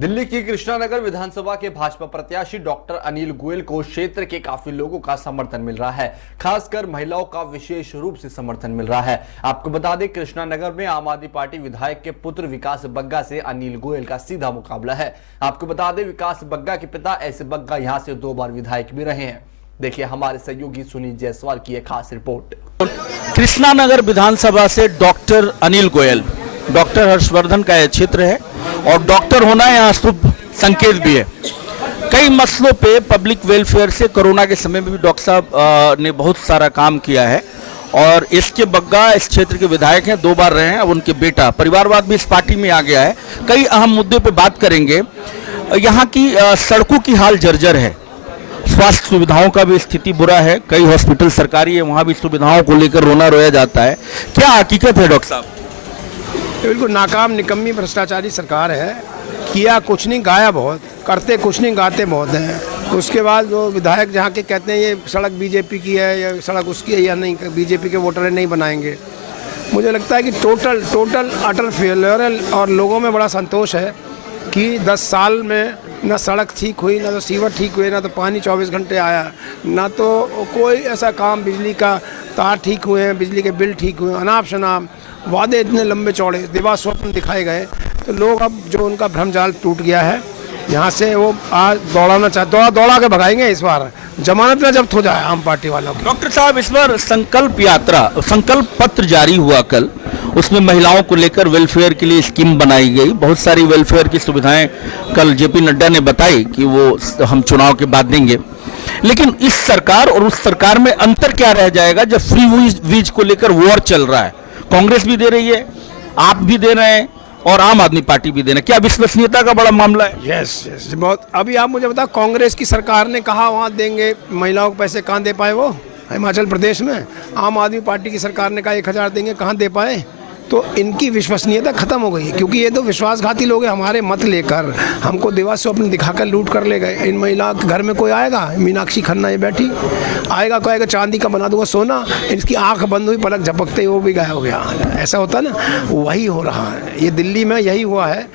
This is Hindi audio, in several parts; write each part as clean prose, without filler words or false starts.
दिल्ली की कृष्णानगर विधानसभा के भाजपा प्रत्याशी डॉक्टर अनिल गोयल को क्षेत्र के काफी लोगों का समर्थन मिल रहा है। खासकर महिलाओं का विशेष रूप से समर्थन मिल रहा है। आपको बता दें, कृष्णानगर में आम आदमी पार्टी विधायक के पुत्र विकास बग्गा से अनिल गोयल का सीधा मुकाबला है। आपको बता दें, विकास बग्गा के पिता एस बग्गा यहां से 2 बार विधायक भी रहे हैं। देखिए हमारे सहयोगी सुनील जायसवाल की एक खास रिपोर्ट। कृष्णानगर विधानसभा से डॉक्टर अनिल गोयल, डॉक्टर हर्षवर्धन का यह क्षेत्र है और डॉक्टर होना यहाँ शुभ संकेत भी है। कई मसलों पे पब्लिक वेलफेयर से कोरोना के समय में भी डॉक्टर साहब ने बहुत सारा काम किया है और इसके बग्गा इस क्षेत्र के विधायक हैं, 2 बार रहे हैं। अब उनके बेटा परिवारवाद भी इस पार्टी में आ गया है। कई अहम मुद्दे पे बात करेंगे। यहाँ की सड़कों की हाल जर्जर है, स्वास्थ्य सुविधाओं का भी स्थिति बुरा है। कई हॉस्पिटल सरकारी है, वहाँ भी सुविधाओं को लेकर रोना रोया जाता है। क्या हकीकत है डॉक्टर साहब? बिल्कुल नाकाम निकम्मी भ्रष्टाचारी सरकार है। किया कुछ नहीं, गाया बहुत, करते कुछ नहीं, गाते बहुत हैं। उसके बाद जो विधायक जहाँ के कहते हैं ये सड़क बीजेपी की है या सड़क उसकी है या नहीं, बीजेपी के वोटर नहीं बनाएंगे। मुझे लगता है कि टोटल अटर फेलियर। और लोगों में बड़ा संतोष है कि 10 साल में ना सड़क ठीक हुई, ना तो सीवर ठीक हुए, ना तो पानी 24 घंटे आया, ना तो कोई ऐसा काम, बिजली का तार ठीक हुए हैं, बिजली के बिल ठीक हुए, अनाप शनाप वादे इतने लंबे चौड़े दिवा स्वप्न दिखाए गए। तो लोग अब जो उनका भ्रमजाल टूट गया है, यहाँ से वो आज दौड़ाना चाहते, दौड़ा के भगाएंगे। इस बार जमानत में जब्त हो जाए आम पार्टी वालों की। डॉक्टर साहब, इस बार संकल्प यात्रा, संकल्प पत्र जारी हुआ कल, उसमें महिलाओं को लेकर वेलफेयर के लिए स्कीम बनाई गई। बहुत सारी वेलफेयर की सुविधाएं कल जेपी नड्डा ने बताई कि वो हम चुनाव के बाद देंगे। लेकिन इस सरकार और उस सरकार में अंतर क्या रह जाएगा जब फ्री वीज को लेकर वॉर चल रहा है? कांग्रेस भी दे रही है, आप भी दे रहे हैं और आम आदमी पार्टी भी दे रहे हैं। क्या विश्वसनीयता का बड़ा मामला है? यस बहुत। अभी आप मुझे बताओ, कांग्रेस की सरकार ने कहा वहाँ देंगे, महिलाओं को पैसे कहाँ दे पाए? वो हिमाचल प्रदेश में। आम आदमी पार्टी की सरकार ने कहा 1000 देंगे, कहाँ दे पाए? तो इनकी विश्वसनीयता खत्म हो गई है, क्योंकि ये तो विश्वासघाती लोग हैं। हमारे मत लेकर हमको दिवा स्वप्न दिखाकर लूट कर ले गए। इन महिला के घर में कोई आएगा, मीनाक्षी खन्ना ये बैठी, आएगा कहेगा चांदी का बना दूंगा सोना, इसकी आंख बंद हुई, पलक झपकते ही वो भी गायब हो गया। ऐसा होता ना, वही हो रहा है। ये दिल्ली में यही हुआ है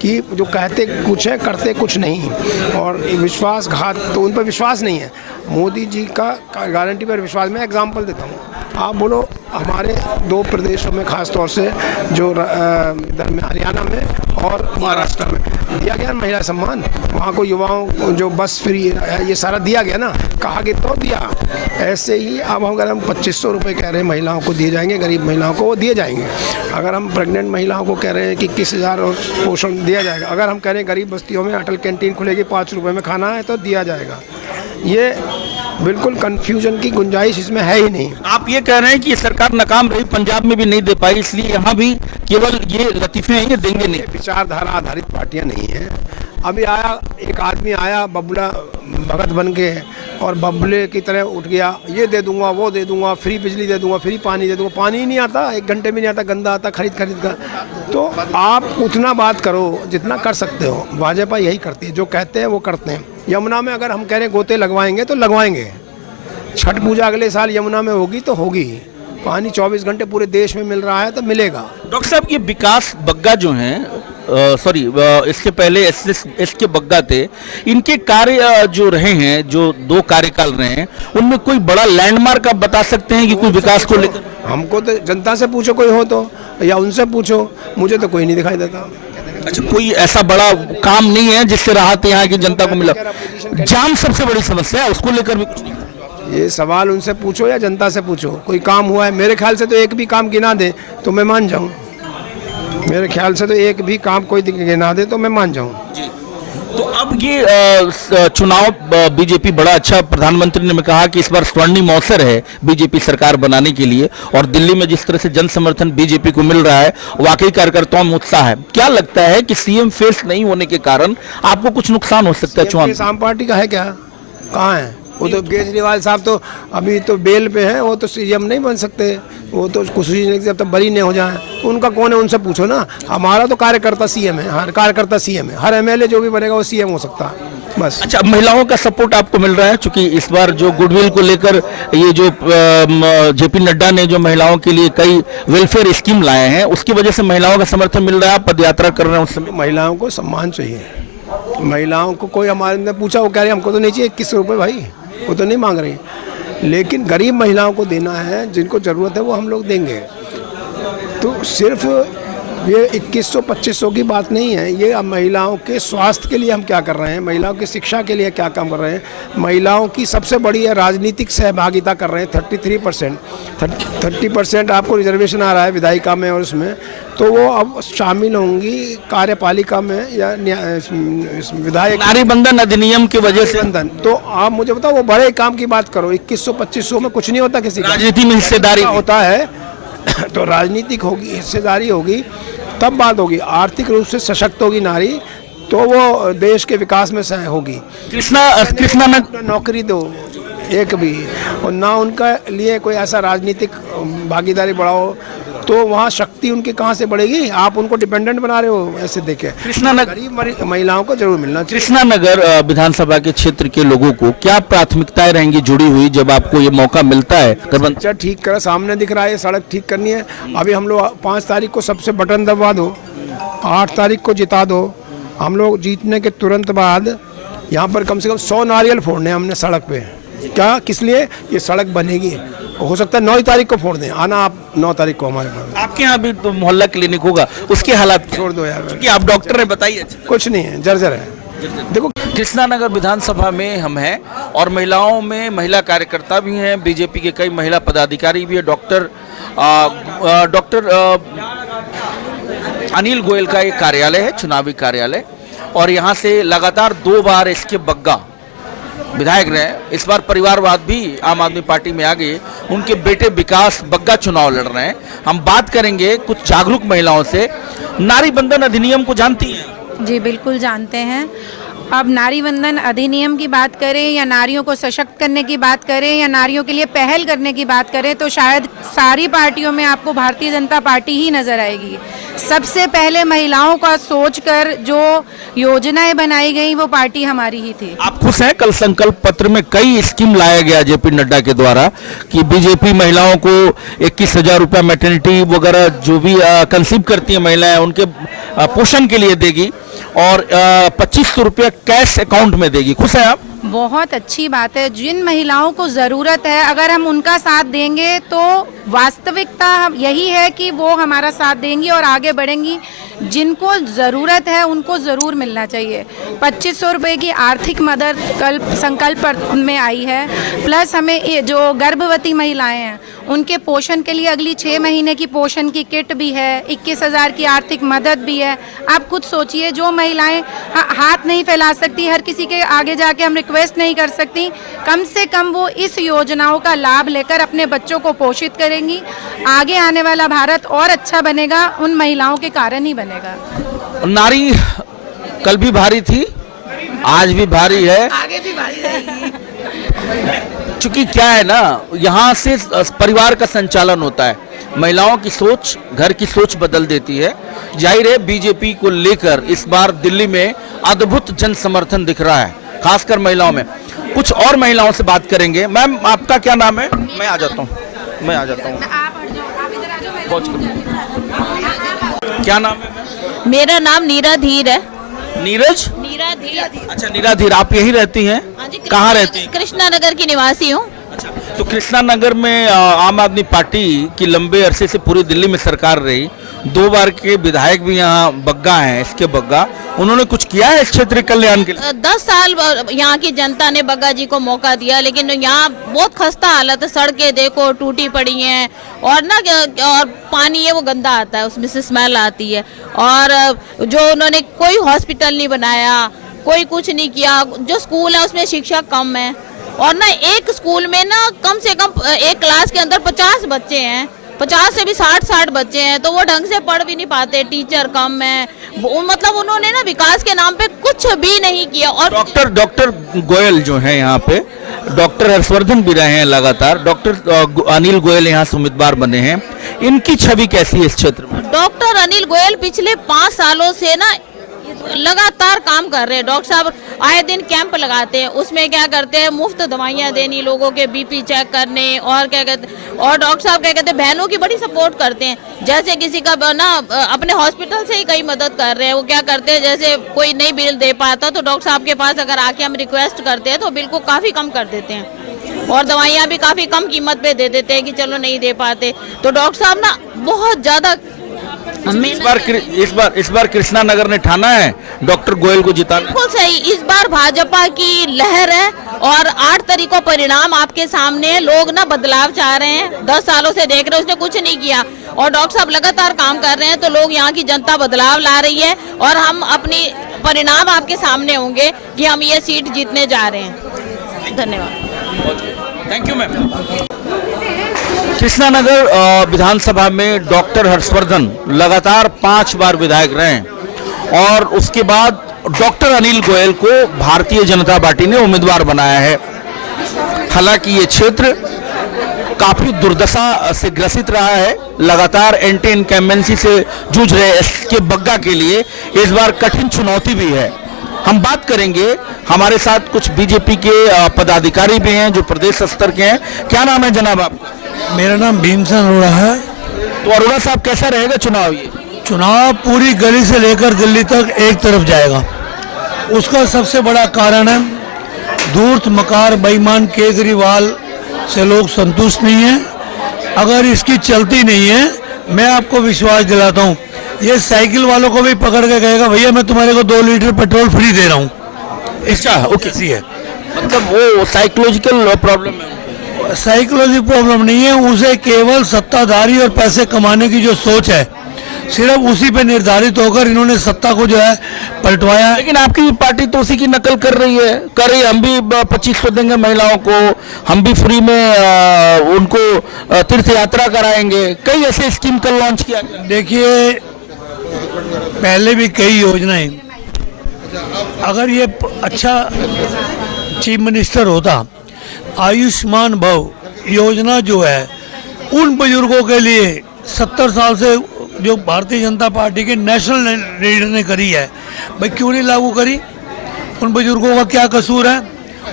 कि जो कहते कुछ है करते कुछ नहीं, और विश्वासघात, तो उन पर विश्वास नहीं है। मोदी जी का गारंटी पर विश्वास। मैं एग्जांपल देता हूँ, आप बोलो हमारे 2 प्रदेशों में, खास तौर से जो इधर में हरियाणा में और महाराष्ट्र में दिया गया महिला सम्मान, वहाँ को युवाओं को जो बस फ्री ये सारा दिया गया ना, कहा गया तो दिया। ऐसे ही अब अगर हम 2500 रुपये कह रहे हैं महिलाओं को दिए जाएंगे, गरीब महिलाओं को वो दिए जाएंगे। अगर हम प्रेग्नेंट महिलाओं को कह रहे हैं कि 21,000 और पोषण दिया जाएगा। अगर हम कह रहे हैं गरीब बस्तियों में अटल कैंटीन खुलेगी, 5 रुपये में खाना है तो दिया जाएगा। ये बिल्कुल कंफ्यूजन की गुंजाइश इसमें है ही नहीं। आप ये कह रहे हैं कि ये सरकार नाकाम रही, पंजाब में भी नहीं दे पाई, इसलिए यहाँ भी केवल ये लतीफे हैं, ये देंगे नहीं। विचारधारा आधारित पार्टियां नहीं हैं। अभी आया एक आदमी, आया बबुला भगत बन के, और बबुले की तरह उठ गया, ये दे दूंगा, वो दे दूंगा, फ्री बिजली दे दूंगा, फ्री पानी दे दूंगा। पानी ही नहीं आता, 1 घंटे में नहीं आता, गंदा आता खरीद का। तो आप उतना बात करो जितना कर सकते हो। भाजपा यही करती है, जो कहते हैं वो करते हैं। यमुना में अगर हम कह रहे हैं गोते लगवाएंगे तो लगवाएंगे। छठ पूजा अगले साल यमुना में होगी तो होगी। पानी 24 घंटे पूरे देश में मिल रहा है तो मिलेगा। डॉक्टर साहब, ये विकास बग्गा जो हैं, इसके पहले एस के बग्गा थे, इनके कार्य जो रहे हैं, जो 2 कार्यकाल रहे हैं, उनमें कोई बड़ा लैंडमार्क आप बता सकते हैं कि कोई विकास को लेकर? हमको तो जनता से पूछो कोई हो तो, या उनसे पूछो, मुझे तो कोई नहीं दिखाई देता। अच्छा, कोई ऐसा बड़ा काम नहीं है जिससे राहत यहाँ की जनता को मिला? जाम सबसे बड़ी समस्या है, उसको लेकर भी कुछ नहीं। ये सवाल उनसे पूछो या जनता से पूछो। कोई काम हुआ है? मेरे ख्याल से तो एक भी काम गिना दे तो मैं मान जाऊं। मेरे ख्याल से तो एक भी काम कोई गिना दे तो मैं मान जाऊं। जी। तो अब ये चुनाव बीजेपी बड़ा अच्छा, प्रधानमंत्री ने कहा कि इस बार स्वर्णिम अवसर है बीजेपी सरकार बनाने के लिए, और दिल्ली में जिस तरह से जन समर्थन बीजेपी को मिल रहा है, वाकई कार्यकर्ताओं में उत्साह है। क्या लगता है कि सीएम फेस नहीं होने के कारण आपको कुछ नुकसान हो सकता है? चौहान आम पार्टी का है क्या? कहाँ है वो? तो केजरीवाल साहब तो अभी तो बेल पे हैं, वो तो सीएम नहीं बन सकते। वो तो कुछ जब तक बरी नहीं हो जाए, तो उनका कौन है, उनसे पूछो ना। हमारा तो कार्यकर्ता सीएम है, हर कार्यकर्ता सीएम है। हर एमएलए जो भी बनेगा वो सीएम हो सकता है, बस। अच्छा, महिलाओं का सपोर्ट आपको मिल रहा है? चूंकि इस बार जो गुडविल को लेकर ये जो जेपी नड्डा ने जो महिलाओं के लिए कई वेलफेयर स्कीम लाए हैं, उसकी वजह से महिलाओं का समर्थन मिल रहा है, आप पदयात्रा कर रहे हैं उस समय। महिलाओं को सम्मान चाहिए, महिलाओं को कोई हमारे ने पूछा, वो कह रहे हमको तो नहीं चाहिए 21 रुपये भाई, वो तो नहीं मांग रही, लेकिन गरीब महिलाओं को देना है, जिनको ज़रूरत है वो हम लोग देंगे। तो सिर्फ ये 2100-2500 की बात नहीं है, ये अब महिलाओं के स्वास्थ्य के लिए हम क्या कर रहे हैं, महिलाओं की शिक्षा के लिए क्या काम कर रहे हैं, महिलाओं की सबसे बड़ी है राजनीतिक सहभागिता कर रहे हैं 33%, 30% आपको रिजर्वेशन आ रहा है विधायिका में और उसमें, तो वो अब शामिल होंगी कार्यपालिका में या विधायक। नारी बंधन अधिनियम की वजह से बंधन, तो आप मुझे बताओ वो बड़े काम की बात करो, 2100-2500 में कुछ नहीं होता, किसी राजनीति में हिस्सेदारी होता है तो राजनीतिक होगी, हिस्सेदारी होगी, तब बात होगी। आर्थिक रूप से सशक्त होगी नारी तो वो देश के विकास में सह होगी। कृष्णा में नौकरी दो एक भी, और ना उनका लिए कोई ऐसा राजनीतिक भागीदारी बढ़ाओ, तो वहाँ शक्ति उनकी कहाँ से बढ़ेगी? आप उनको डिपेंडेंट बना रहे हो ऐसे देखे। गरीब महिलाओं को जरूर मिलना चाहिए। कृष्णा नगर विधानसभा के क्षेत्र के लोगों को क्या प्राथमिकताएं रहेंगी जुड़ी हुई जब आपको ये मौका मिलता है? अच्छा ठीक करा, सामने दिख रहा है, सड़क ठीक करनी है। अभी हम लोग 5 तारीख को सबसे बटन दबा दो, 8 तारीख को जिता दो। हम लोग जीतने के तुरंत बाद यहाँ पर कम से कम 100 नारियल फोड़ने हमने सड़क पे। क्या, किस लिए? ये सड़क बनेगी, हो सकता है 9 तारीख को फोड़ दें, आना आप 9 तारीख को हमारे पास। आपके यहाँ भी तो मोहल्ला क्लिनिक होगा, उसके हालात छोड़ दो यार, कि आप डॉक्टर हैं, बताइए। कुछ नहीं है, जर्जर है। देखो कृष्णा नगर विधानसभा में हम हैं और महिलाओं में महिला कार्यकर्ता भी हैं, बीजेपी के कई महिला पदाधिकारी भी है। डॉक्टर अनिल गोयल का एक कार्यालय है, चुनावी कार्यालय, और यहाँ से लगातार 2 बार इसके बग्गा विधायक रहे। इस बार परिवारवाद भी आम आदमी पार्टी में आ गए, उनके बेटे विकास बग्गा चुनाव लड़ रहे हैं। हम बात करेंगे कुछ जागरूक महिलाओं से। नारी बंधन अधिनियम को जानती हैं? जी बिल्कुल जानते हैं। अब नारी बंधन अधिनियम की बात करें या नारियों को सशक्त करने की बात करें या नारियों के लिए पहल करने की बात करें, तो शायद सारी पार्टियों में आपको भारतीय जनता पार्टी ही नजर आएगी। सबसे पहले महिलाओं का सोचकर जो योजनाएं बनाई गई वो पार्टी हमारी ही थी। आप खुश हैं? कल संकल्प पत्र में कई स्कीम लाया गया जेपी नड्डा के द्वारा कि बीजेपी महिलाओं को 21,000 रुपया मैटरनिटी वगैरह जो भी कंसीव करती हैं महिलाएं उनके पोषण के लिए देगी और 2500 रुपया कैश अकाउंट में देगी। खुश हैं आप? बहुत अच्छी बात है। जिन महिलाओं को ज़रूरत है अगर हम उनका साथ देंगे तो वास्तविकता यही है कि वो हमारा साथ देंगी और आगे बढ़ेंगी। जिनको ज़रूरत है उनको ज़रूर मिलना चाहिए। 2500 रुपये की आर्थिक मदद कल संकल्प में आई है, प्लस हमें जो गर्भवती महिलाएं हैं उनके पोषण के लिए अगली 6 महीने की पोषण की किट भी है, 21,000 की आर्थिक मदद भी है। आप खुद सोचिए, जो महिलाएं हाथ नहीं फैला सकती, हर किसी के आगे जाके हम रिक्वेस्ट नहीं कर सकती, कम से कम वो इस योजनाओं का लाभ लेकर अपने बच्चों को पोषित करेंगी। आगे आने वाला भारत और अच्छा बनेगा, उन महिलाओं के कारण ही बनेगा। नारी कल भी भारी थी, आज भी भारी है, आगे भी भारी रहेगी। चूंकि क्या है ना, यहाँ से परिवार का संचालन होता है, महिलाओं की सोच, घर की सोच बदल देती है। जाहिर है बीजेपी को लेकर इस बार दिल्ली में अद्भुत जन समर्थन दिख रहा है, खासकर महिलाओं में। कुछ और महिलाओं से बात करेंगे। मैम आपका क्या नाम है? मैं आ जाता हूँ। क्या नाम है? मेरा नाम नीरा धीर है। नीरज? नीरा धीर। अच्छा नीरा धीर, आप यहीं रहती हैं? कहाँ रहती हैं? कृष्णा नगर की निवासी हूँ। अच्छा, तो कृष्णा नगर में आम आदमी पार्टी की लंबे अरसे से पूरी दिल्ली में सरकार रही, 2 बार के विधायक भी यहाँ बग्गा हैं, इसके बग्गा, उन्होंने कुछ किया है इस क्षेत्र कल्याण के लिए? 10 साल यहाँ की जनता ने बग्गा जी को मौका दिया, लेकिन यहाँ बहुत खस्ता हालत है। सड़कें देखो टूटी पड़ी हैं और ना और पानी है वो गंदा आता है, उसमें से स्मेल आती है। और जो उन्होंने कोई हॉस्पिटल नहीं बनाया, कोई कुछ नहीं किया। जो स्कूल है उसमें शिक्षा कम है और ना एक स्कूल में ना कम से कम एक क्लास के अंदर 50 बच्चे हैं, 50 से भी 60 बच्चे हैं, तो वो ढंग से पढ़ भी नहीं पाते, टीचर कम है। मतलब उन्होंने ना विकास के नाम पे कुछ भी नहीं किया। और डॉक्टर गोयल जो है यहाँ पे, डॉक्टर हर्षवर्धन भी रहे हैं लगातार, डॉक्टर अनिल गोयल यहाँ से उम्मीदवार बने हैं, इनकी छवि कैसी है इस क्षेत्र में? डॉक्टर अनिल गोयल पिछले 5 सालों से ना लगातार काम कर रहे हैं। डॉक्टर साहब आए दिन कैंप लगाते हैं, उसमें क्या करते हैं, मुफ्त दवाइयाँ देनी, लोगों के बीपी चेक करने, और क्या कहते हैं, और डॉक्टर साहब क्या कहते हैं, बहनों की बड़ी सपोर्ट करते हैं। जैसे किसी का ना अपने हॉस्पिटल से ही कई मदद कर रहे हैं। वो क्या करते हैं, जैसे कोई नहीं बिल दे पाता तो डॉक्टर साहब के पास अगर आके हम रिक्वेस्ट करते हैं तो बिल को काफ़ी कम कर देते हैं, और दवाइयाँ भी काफ़ी कम कीमत पे दे देते हैं कि चलो नहीं दे पाते। तो डॉक्टर साहब ना बहुत ज़्यादा इस बार कृष्णा नगर ने ठाना है डॉक्टर गोयल को जिताना। बिल्कुल सही, इस बार भाजपा की लहर है और 8 तारीख को परिणाम आपके सामने है। लोग ना बदलाव चाह रहे हैं, 10 सालों से देख रहे हैं, उसने कुछ नहीं किया और डॉक्टर साहब लगातार काम कर रहे हैं, तो लोग यहाँ की जनता बदलाव ला रही है और हम अपनी परिणाम आपके सामने होंगे कि हम ये सीट जीतने जा रहे हैं। धन्यवाद। Thank you ma'am. Krishnanagar Vidhan Sabha में डॉक्टर हर्षवर्धन लगातार 5 बार विधायक रहे और उसके बाद डॉक्टर अनिल गोयल को भारतीय जनता पार्टी ने उम्मीदवार बनाया है। हालांकि ये क्षेत्र काफी दुर्दशा से ग्रसित रहा है, लगातार एंटी इनकम्बेंसी से जूझ रहे एसके बग्गा के लिए इस बार कठिन चुनौती भी है। हम बात करेंगे, हमारे साथ कुछ बीजेपी के पदाधिकारी भी हैं जो प्रदेश स्तर के हैं। क्या नाम है जनाब आपका? मेरा नाम भीमसेन अरोड़ा है। तो अरोड़ा साहब, कैसा रहेगा चुनाव? ये चुनाव पूरी गली से लेकर दिल्ली तक एक तरफ जाएगा। उसका सबसे बड़ा कारण है धूर्त मकार बेईमान केजरीवाल से लोग संतुष्ट नहीं हैं। अगर इसकी चलती नहीं है, मैं आपको विश्वास दिलाता हूँ, ये साइकिल वालों को भी पकड़ के कहेगा भैया मैं तुम्हारे को 2 लीटर पेट्रोल फ्री दे रहा हूँ। अच्छा, ओके, ऐसी है। मतलब वो साइकोलॉजिकल प्रॉब्लम है। साइकोलॉजी प्रॉब्लम नहीं है, उसे केवल सत्ताधारी और पैसे कमाने की जो सोच है, सिर्फ उसी पे निर्धारित होकर इन्होंने सत्ता को जो है पलटवाया। लेकिन आपकी पार्टी तो उसी की नकल कर रही है। हम भी 2500 देंगे महिलाओं को, हम भी फ्री में उनको तीर्थ यात्रा कराएंगे, कई ऐसे स्कीम कल लॉन्च किया गया। देखिए, पहले भी कई योजनाएं, अगर ये अच्छा चीफ मिनिस्टर होता, आयुष्मान भव योजना जो है उन बुजुर्गों के लिए 70 साल से जो भारतीय जनता पार्टी के नेशनल लीडर ने करी है, भाई क्यों नहीं लागू करी? उन बुजुर्गों का क्या कसूर है?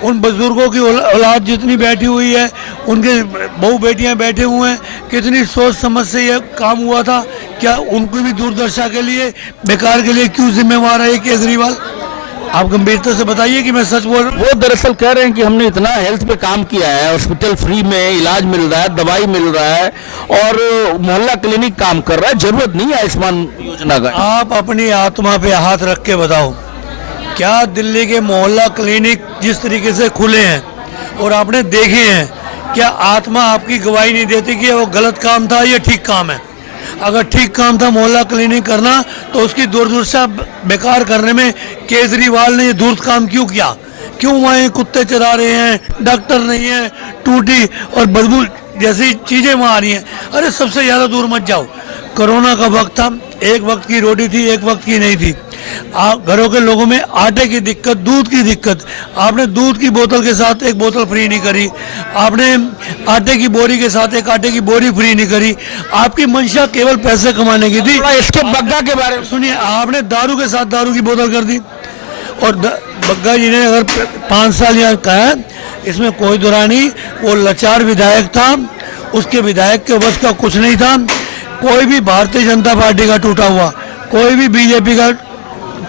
उन बुजुर्गों की औलाद जितनी बैठी हुई है, उनके बहू बेटियां बैठे हुए हैं, कितनी सोच समझ से ये काम हुआ था, क्या उनको भी दुर्दशा के लिए, बेकार के लिए क्यों जिम्मेवार है ये केजरीवाल? आप गंभीरता से बताइए कि मैं सच बोल रहा हूँ। वो दरअसल कह रहे हैं कि हमने इतना हेल्थ पे काम किया है, हॉस्पिटल फ्री में इलाज मिल रहा है, दवाई मिल रहा है और मोहल्ला क्लिनिक काम कर रहा है, जरूरत नहीं है आयुष्मान योजना का। आप अपनी आत्मा पे हाथ रख के बताओ, क्या दिल्ली के मोहल्ला क्लिनिक जिस तरीके से खुले हैं और आपने देखे हैं, क्या आत्मा आपकी गवाही नहीं देती कि वो गलत काम था, ये ठीक काम है? अगर ठीक काम था मोहल्ला क्लिनिक करना, तो उसकी दुर्दशा बेकार करने में केजरीवाल ने ये दुर्द काम क्यों किया? क्यों वहाँ कुत्ते चरा रहे हैं, डॉक्टर नहीं है, टूटी और बदबू जैसी चीज़ें वहाँ आ रही हैं? अरे सबसे ज़्यादा दूर मत जाओ, कोरोना का वक्त था, एक वक्त की रोटी थी, एक वक्त की नहीं थी। घरों के लोगों में आटे की दिक्कत, दूध की दिक्कत, आपने दूध की बोतल के साथ एक बोतल फ्री नहीं करी, आपने आटे की बोरी के साथ एक आटे की बोरी फ्री नहीं करी। आपकी मंशा केवल पैसे कमाने की थी। इसके बग्गा के बारे में सुनिए, आपने दारू के साथ दारू की बोतल कर दी और बग्गा जी ने अगर 5 साल यहाँ कहा, इसमें कोई दुरा नहीं, वो लाचार विधायक था, उसके विधायक के बस का कुछ नहीं था। कोई भी भारतीय जनता पार्टी का टूटा हुआ, कोई भी बीजेपी का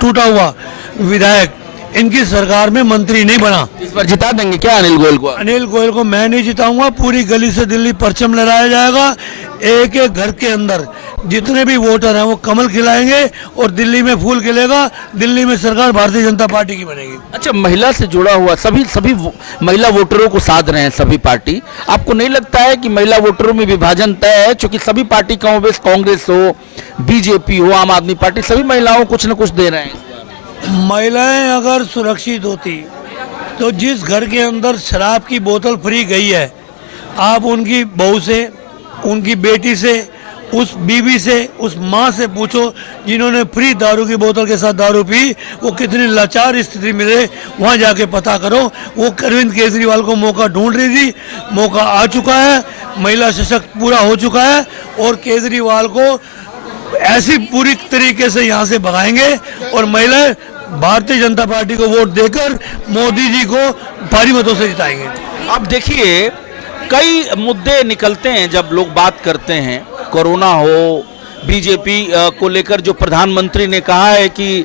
टूटा हुआ विधायक इनकी सरकार में मंत्री नहीं बना। इस बार जिता देंगे क्या अनिल गोयल को? अनिल गोयल को मैं नहीं जिताऊंगा, पूरी गली से दिल्ली परचम लहराया जाएगा। एक एक घर के अंदर जितने भी वोटर हैं वो कमल खिलाएंगे और दिल्ली में फूल खिलेगा, दिल्ली में सरकार भारतीय जनता पार्टी की बनेगी। अच्छा, महिला से जुड़ा हुआ सभी महिला वोटरों को साध रहे हैं सभी पार्टी। आपको नहीं लगता है कि महिला वोटरों में विभाजन तय है? क्योंकि सभी पार्टी कांग्रेस हो, बीजेपी हो, आम आदमी पार्टी, सभी महिलाओं कुछ न कुछ दे रहे हैं। महिलाएं अगर सुरक्षित होती तो जिस घर के अंदर शराब की बोतल फ्री गई है, आप उनकी बहू से, उनकी बेटी से, उस बीवी से, उस माँ से पूछो जिन्होंने फ्री दारू की बोतल के साथ दारू पी, वो कितनी लाचार स्थिति में रहे, वहाँ जाके पता करो। वो अरविंद केजरीवाल को मौका ढूंढ रही थी, मौका आ चुका है, महिला सशक्त पूरा हो चुका है और केजरीवाल को ऐसी पूरी तरीके से यहाँ से भगाएंगे और महिलाएं भारतीय जनता पार्टी को वोट देकर मोदी जी को भारी मतों से जिताएंगे। अब देखिए, कई मुद्दे निकलते हैं जब लोग बात करते हैं। कोरोना हो, बीजेपी को लेकर जो प्रधानमंत्री ने कहा है कि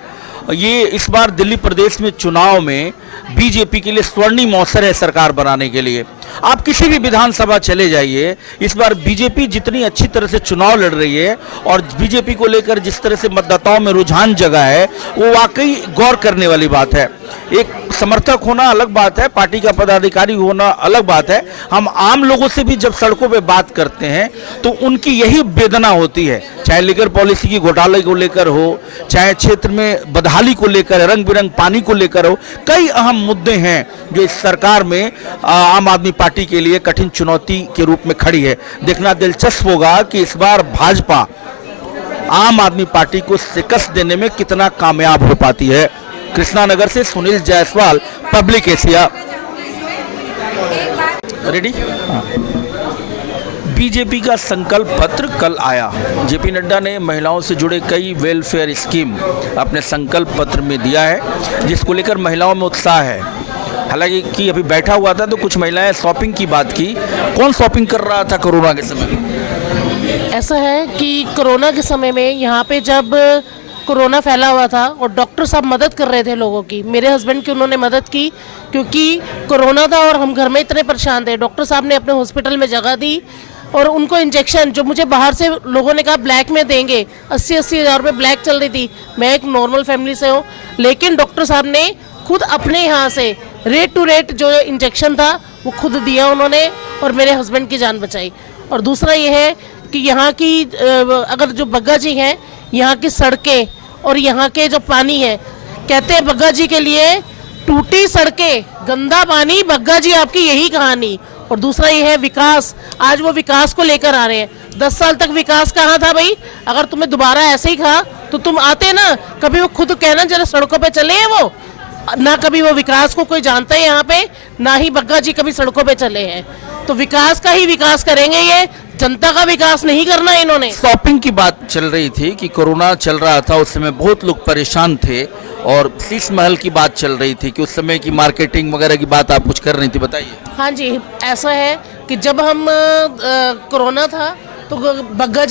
ये इस बार दिल्ली प्रदेश में चुनाव में बीजेपी के लिए स्वर्णिम अवसर है सरकार बनाने के लिए। आप किसी भी विधानसभा चले जाइए, इस बार बीजेपी जितनी अच्छी तरह से चुनाव लड़ रही है और बीजेपी को लेकर जिस तरह से मतदाताओं में रुझान जगा है, वो वाकई गौर करने वाली बात है। एक समर्थक होना अलग बात है, पार्टी का पदाधिकारी होना अलग बात है। हम आम लोगों से भी जब सड़कों पे बात करते हैं तो उनकी यही वेदना होती है, चाहे लिकर पॉलिसी की घोटाले को लेकर हो, चाहे क्षेत्र में बदहाली को लेकर, रंग बिरंग पानी को लेकर हो। कई अहम मुद्दे हैं जो इस सरकार में आम आदमी पार्टी के लिए कठिन चुनौती के रूप में खड़ी है। देखना दिलचस्प होगा कि इस बार भाजपा आम आदमी पार्टी को शिकस्त देने में कितना कामयाब हो पाती है। कृष्णा नगर से Sunil Jaiswal, public Asia. Ready? BJP का संकल्प पत्र कल आया। जेपी नड्डा ने महिलाओं से जुड़े कई वेलफेयर स्कीम अपने संकल्प पत्र में दिया है, जिसको लेकर महिलाओं में उत्साह है। हालांकि कि अभी बैठा हुआ था तो कुछ महिलाएं शॉपिंग की बात की। कौन शॉपिंग कर रहा था कोरोना के समय में? ऐसा है कि कोरोना के समय में यहाँ पे जब कोरोना फैला हुआ था और डॉक्टर साहब मदद कर रहे थे लोगों की, मेरे हस्बैंड की उन्होंने मदद की क्योंकि कोरोना था और हम घर में इतने परेशान थे। डॉक्टर साहब ने अपने हॉस्पिटल में जगह दी और उनको इंजेक्शन जो मुझे बाहर से लोगों ने कहा ब्लैक में देंगे, 80-80 हज़ार रुपये ब्लैक चल रही थी। मैं एक नॉर्मल फैमिली से हूँ, लेकिन डॉक्टर साहब ने खुद अपने यहाँ से रेट टू रेट जो इंजेक्शन था वो खुद दिया उन्होंने और मेरे हस्बैंड की जान बचाई। और दूसरा ये है कि यहाँ की अगर जो बग्गा जी हैं, यहाँ की सड़कें और यहाँ के जो पानी है, कहते हैं बग्गा जी के लिए टूटी सड़कें, गंदा पानी, बग्गा जी आपकी यही कहानी। और दूसरा ये है विकास, आज वो विकास को लेकर आ रहे हैं। 10 साल तक विकास कहाँ था भाई? अगर तुम्हें दोबारा ऐसे ही कहा तो तुम आते ना। कभी वो खुद कहना जरा सड़कों पे चले हैं, वो ना कभी वो विकास को कोई जानता है यहाँ पे, ना ही बग्गा जी कभी सड़कों पे चले हैं। तो विकास का ही विकास करेंगे, ये जनता का विकास नहीं करना इन्होंने। शॉपिंग की बात चल रही थी कि कोरोना चल रहा था, उस समय बहुत लोग परेशान थे और शीश महल की बात चल रही थी कि उस समय की मार्केटिंग वगैरह की बात आप कुछ कर रही थी, बताइए। हाँ जी, ऐसा है कि जब हम कोरोना था तो बग्गा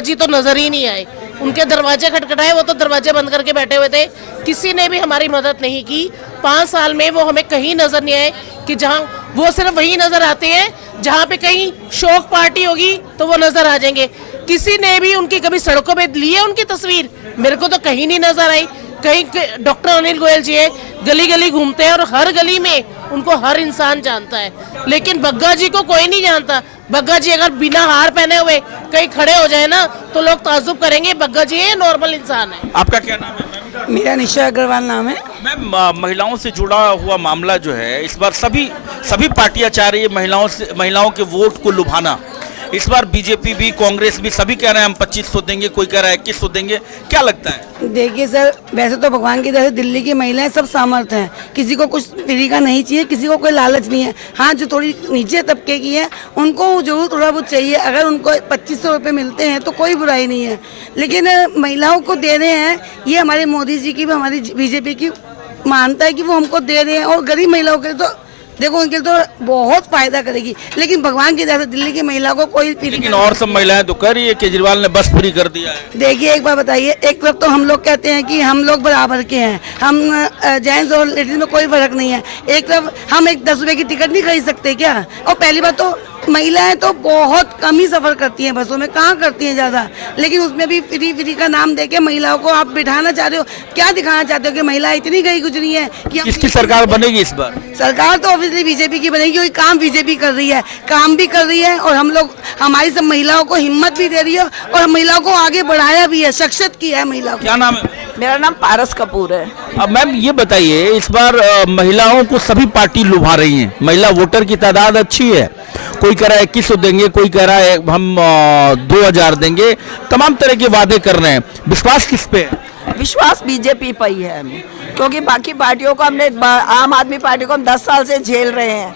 जी तो नजर ही नहीं आए। उनके दरवाजे खटखटाए, वो तो दरवाजे बंद करके बैठे हुए थे। किसी ने भी हमारी मदद नहीं की। 5 साल में वो हमें कहीं नजर नहीं आए कि जहाँ वो सिर्फ वही नजर आते हैं जहाँ पे कहीं शौक पार्टी होगी तो वो नजर आ जाएंगे। किसी ने भी उनकी कभी सड़कों पे ली है उनकी तस्वीर? मेरे को तो कहीं नहीं नजर आई। कहीं डॉक्टर अनिल गोयल जी है, गली गली घूमते हैं और हर गली में उनको हर इंसान जानता है, लेकिन बग्गा जी को कोई नहीं जानता। बग्गा जी अगर बिना हार पहने हुए कहीं खड़े हो जाए ना तो लोग ताज्जुब करेंगे, बग्गा जी है नॉर्मल इंसान है। आपका क्या नाम है मैम? मेरा निशा अग्रवाल नाम है। मैम, महिलाओं से जुड़ा हुआ मामला जो है, इस बार सभी पार्टियां चाह रही है महिलाओं के वोट को लुभाना। इस बार बीजेपी भी, कांग्रेस भी, सभी कह रहे हैं हम 2500 देंगे, कोई कह रहा है 2100 देंगे। क्या लगता है? देखिए सर, वैसे तो भगवान की दया से दिल्ली की महिलाएं सब सामर्थ्य हैं, किसी को कुछ फ्री का नहीं चाहिए, किसी को कोई लालच नहीं है। हाँ, जो थोड़ी नीचे तबके की है उनको जरूर थोड़ा बहुत चाहिए। अगर उनको 2500 रुपये मिलते हैं तो कोई बुराई नहीं है, लेकिन महिलाओं को दे रहे हैं, ये हमारे मोदी जी की भी, हमारी बीजेपी की मानता है कि वो हमको दे रहे हैं। और गरीब महिलाओं के तो देखो, उनके तो बहुत फायदा करेगी, लेकिन भगवान की दया से दिल्ली की महिला को कोई, लेकिन और सब महिलाएं तो कर रही है, केजरीवाल ने बस फ्री कर दिया है। देखिए एक बार बताइए, एक तरफ तो हम लोग कहते हैं कि हम लोग बराबर के हैं, हम जेंट्स और लेडीज में कोई फर्क नहीं है। एक तरफ हम एक 10 रुपए की टिकट नहीं खरीद सकते क्या? और पहली बात तो महिलाएं तो बहुत कम ही सफर करती हैं बसों में, कहाँ करती हैं ज़्यादा, लेकिन उसमें भी फ्री का नाम देके महिलाओं को आप बिठाना चाहते हो। क्या दिखाना चाहते हो कि महिलाएं इतनी गई गुजरी हैं कि किसकी सरकार बनेगी इस बार? सरकार तो ऑब्वियसली बीजेपी की बनेगी, क्योंकि काम बीजेपी कर रही है, काम भी कर रही है और हम लोग, हमारी सब महिलाओं को हिम्मत भी दे रही है और महिलाओं को आगे बढ़ाया भी है, सशक्त किया है महिलाओं को। क्या नाम है? मेरा नाम पारस कपूर है। अब मैम ये बताइए, इस बार महिलाओं को सभी पार्टी लुभा रही हैं, महिला वोटर की तादाद अच्छी है, कोई कह रहा है 2100 देंगे, कोई कह रहा है हम 2000 देंगे, तमाम तरह के वादे कर रहे हैं। विश्वास किस पे है? विश्वास बीजेपी पर ही है हमें, क्योंकि बाकी पार्टियों को हमने, आम आदमी पार्टी को हम 10 साल से झेल रहे हैं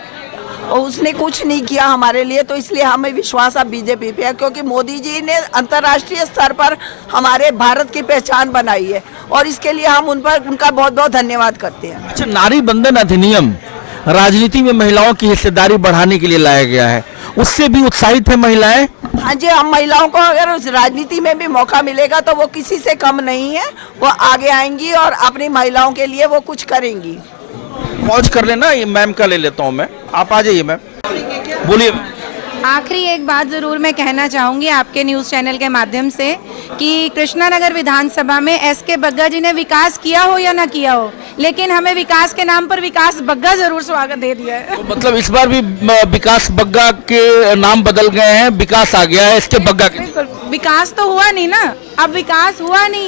और उसने कुछ नहीं किया हमारे लिए, तो इसलिए हमें विश्वास अब बीजेपी पे है, क्योंकि मोदी जी ने अंतर्राष्ट्रीय स्तर पर हमारे भारत की पहचान बनाई है और इसके लिए हम उनका बहुत बहुत धन्यवाद करते हैं। अच्छा, नारी बंधन अधिनियम राजनीति में महिलाओं की हिस्सेदारी बढ़ाने के लिए लाया गया है, उससे भी उत्साहित है महिलाएं? हाँ जी, हम महिलाओं को अगर उस राजनीति में भी मौका मिलेगा तो वो किसी से कम नहीं है, वो आगे आएंगी और अपनी महिलाओं के लिए वो कुछ करेंगी। पहुंच कर लेना, ये मैम का ले लेता हूं मैं, आप आ जाइए मैम, बोलिए। आखिरी एक बात ज़रूर मैं कहना चाहूँगी आपके न्यूज़ चैनल के माध्यम से कि कृष्णानगर विधानसभा में एस.के. बग्गा जी ने विकास किया हो या ना किया हो, लेकिन हमें विकास के नाम पर विकास बग्गा ज़रूर स्वागत दे दिया है। तो मतलब इस बार भी विकास बग्गा के नाम बदल गए हैं, विकास आ गया है एस.के. बग्गा के। बिल्कुल, विकास तो हुआ नहीं ना, अब विकास हुआ नहीं